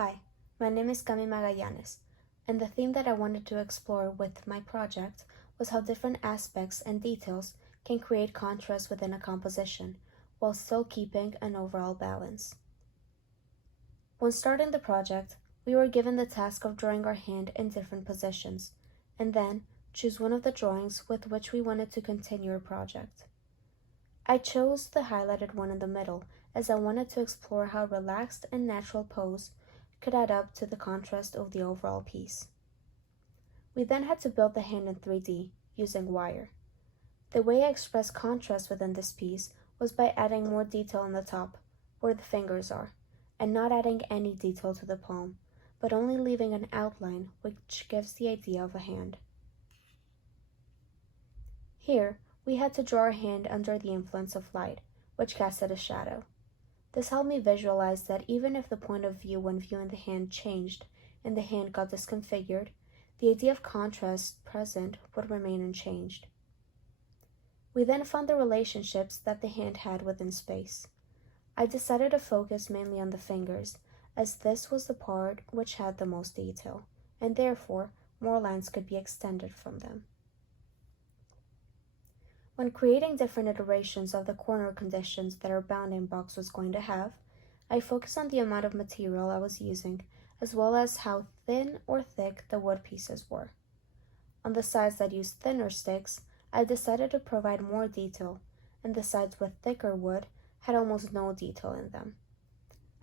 Hi, my name is Cami Magallanes, and the theme that I wanted to explore with my project was how different aspects and details can create contrast within a composition while still keeping an overall balance. When starting the project, we were given the task of drawing our hand in different positions, and then choose one of the drawings with which we wanted to continue our project. I chose the highlighted one in the middle as I wanted to explore how relaxed and natural pose could add up to the contrast of the overall piece. We then had to build the hand in 3D using wire. The way I expressed contrast within this piece was by adding more detail on the top, where the fingers are, and not adding any detail to the palm, but only leaving an outline which gives the idea of a hand. Here, we had to draw our hand under the influence of light, which casted a shadow. This helped me visualize that even if the point of view when viewing the hand changed and the hand got disconfigured, the idea of contrast present would remain unchanged. We then found the relationships that the hand had within space. I decided to focus mainly on the fingers, as this was the part which had the most detail, and therefore more lines could be extended from them. When creating different iterations of the corner conditions that our bounding box was going to have, I focused on the amount of material I was using, as well as how thin or thick the wood pieces were. On the sides that used thinner sticks, I decided to provide more detail, and the sides with thicker wood had almost no detail in them.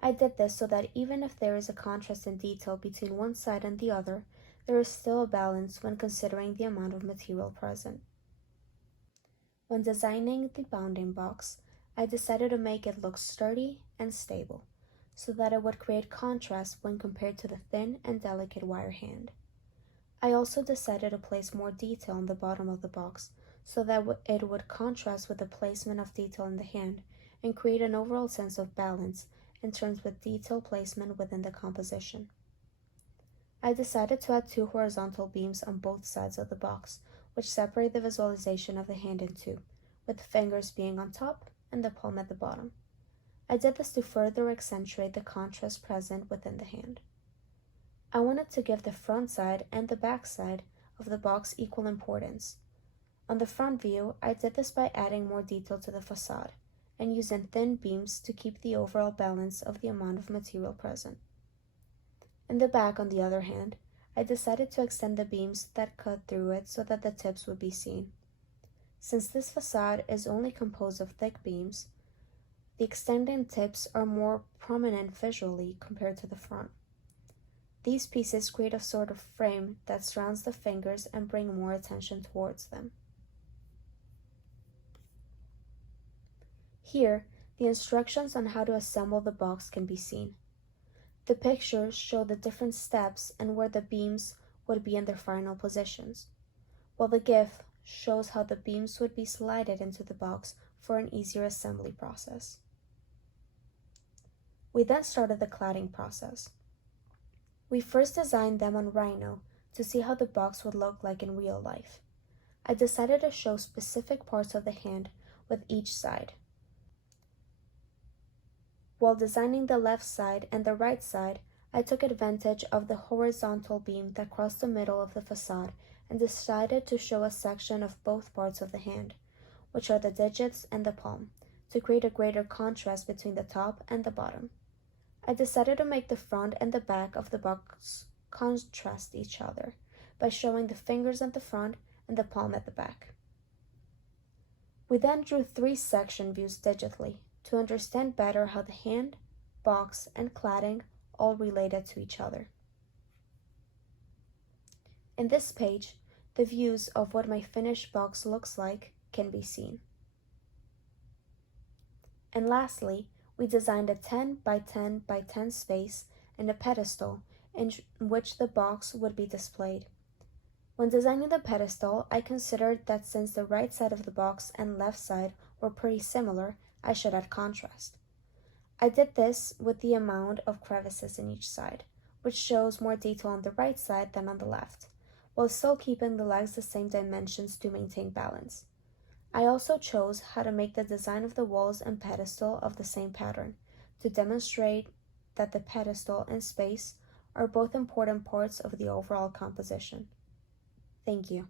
I did this so that even if there is a contrast in detail between one side and the other, there is still a balance when considering the amount of material present. When designing the bounding box, I decided to make it look sturdy and stable, so that it would create contrast when compared to the thin and delicate wire hand. I also decided to place more detail on the bottom of the box, so that it would contrast with the placement of detail in the hand and create an overall sense of balance in terms with detail placement within the composition. I decided to add 2 horizontal beams on both sides of the box, which separate the visualization of the hand in two, with the fingers being on top and the palm at the bottom. I did this to further accentuate the contrast present within the hand. I wanted to give the front side and the back side of the box equal importance. On the front view, I did this by adding more detail to the facade and using thin beams to keep the overall balance of the amount of material present. In the back, on the other hand, I decided to extend the beams that cut through it so that the tips would be seen. Since this facade is only composed of thick beams, the extending tips are more prominent visually compared to the front. These pieces create a sort of frame that surrounds the fingers and bring more attention towards them. Here, the instructions on how to assemble the box can be seen. The pictures show the different steps and where the beams would be in their final positions, while the GIF shows how the beams would be slided into the box for an easier assembly process. We then started the cladding process. We first designed them on Rhino to see how the box would look like in real life. I decided to show specific parts of the hand with each side. While designing the left side and the right side, I took advantage of the horizontal beam that crossed the middle of the facade and decided to show a section of both parts of the hand, which are the digits and the palm, to create a greater contrast between the top and the bottom. I decided to make the front and the back of the box contrast each other by showing the fingers at the front and the palm at the back. We then drew 3 section views digitally to understand better how the hand, box, and cladding all related to each other. In this page, the views of what my finished box looks like can be seen. And lastly, we designed a 10 by 10 by 10 space and a pedestal in which the box would be displayed. When designing the pedestal, I considered that since the right side of the box and left side were pretty similar, I should add contrast. I did this with the amount of crevices in each side, which shows more detail on the right side than on the left, while still keeping the legs the same dimensions to maintain balance. I also chose how to make the design of the walls and pedestal of the same pattern to demonstrate that the pedestal and space are both important parts of the overall composition. Thank you.